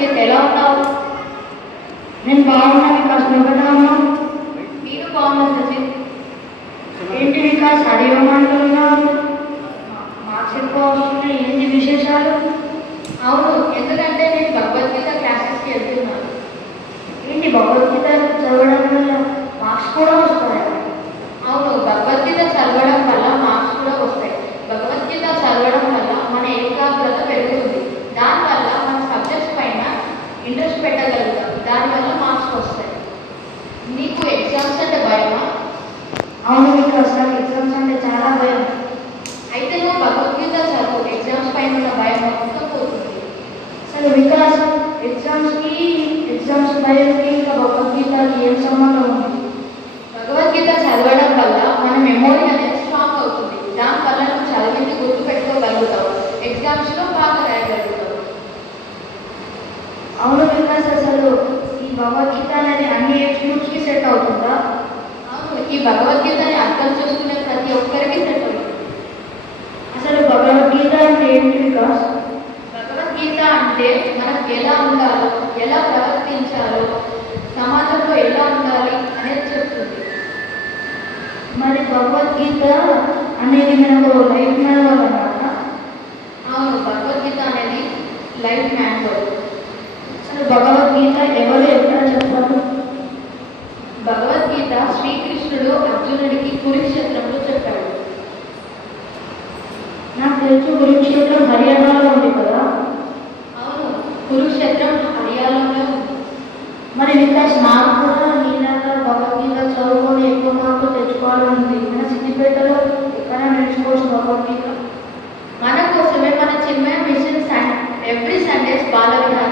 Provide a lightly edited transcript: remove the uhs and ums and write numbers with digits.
సచిత్, ఎలా ఉన్నావు? నేను బాగున్నా వికాస్, నువ్వు ఎలా ఉన్నావు? నేను బాగున్నా సచిత్. ఏంటి వికాస్ అడిగమంటున్నావు? మార్క్స్ ఎక్కువ వస్తున్నాయి, ఏంటి విశేషాలు? అవును, ఎందుకంటే నేను భగవద్గీత క్లాసెస్కి వెళ్తున్నాను. ఏంటి భగవద్గీత చదవడం వల్ల మార్క్స్ కూడా వస్తాయా? అవును, భగవద్గీత చదవడం వల్ల మార్క్స్ కూడా వస్తాయి. భగవద్గీత చదవడం వల్ల మన ఏకాగ్రత పెరుగుతుంది. దానివల్ల మన సబ్జెక్ట్స్ పైన ఇంట్రెస్ట్ పెట్టగలుగుతాం. దానివల్ల మార్క్స్ వస్తాయి. నీకు ఎగ్జామ్స్ అంటే భయమా? అవును వికాస్, నాకు ఎగ్జామ్స్ అంటే చాలా భయం. అయితే నువ్వు భగవద్గీత చదువు, ఎగ్జామ్స్ పైన ఉన్న భయం మొత్తం పోతుంది. అసలు వికాస్, ఎగ్జామ్స్ భయంకి ఇంకా భగవద్గీతకి ఏం సంబంధం ఉంది? భగవద్గీత చదవడం వల్ల మన మెమొరీ అనేది స్ట్రాంగ్ అవుతుంది. దానివల్ల నువ్వు చదివింది గుర్తు పెట్టుకోగలుగుతావు. ఎగ్జామ్స్లో బాగా రాయగలుగుతావు. అవును వికాస్, అసలు ఈ భగవద్గీత అనేది అన్ని ఏజ్ గ్రూప్స్కి సెట్ అవుతుందా? అవును, ఈ భగవద్గీతని అర్థం చేసుకునే ప్రతి ఒక్కరికి సెట్ అవుతుంది. అసలు భగవద్గీత అంటే ఏంటి వికాస్? భగవద్గీత అంటే మనకు ఎలా ఉండాలో, ఎలా ప్రవర్తించాలో, సమాజంలో ఎలా ఉండాలి అనేది చెప్తుంది. మరి భగవద్గీత అనేది మనకు లైఫ్ మాన్యువల్ అన్నమాట. అవును, భగవద్గీత అనేది లైఫ్ మాన్యువల్. అసలు భగవద్గీత ఎవరు ఎక్కడ చెప్పారు? భగవద్గీత శ్రీకృష్ణుడు అర్జునుడికి కురుక్షేత్రంలో చెప్పాడు. నాకు తెలుసు కురుక్షేత్రం హర్యానాలో ఉంది కదా. అవును, కురుక్షేత్రం హర్యానాలో ఉంది. మరి వికాస్, నాకు కూడా నీలాగా భగవద్గీత చదువుకొని ఎక్కువ మార్కులు తెచ్చుకోవాలని ఉంది. మన సిద్దిపేటలో ఎక్కడ నేర్చుకోవచ్చు భగవద్గీత? మన కోసమే మన చిన్మయ మిషన్ ఎవ్రీ సండేస్ బాల విహారం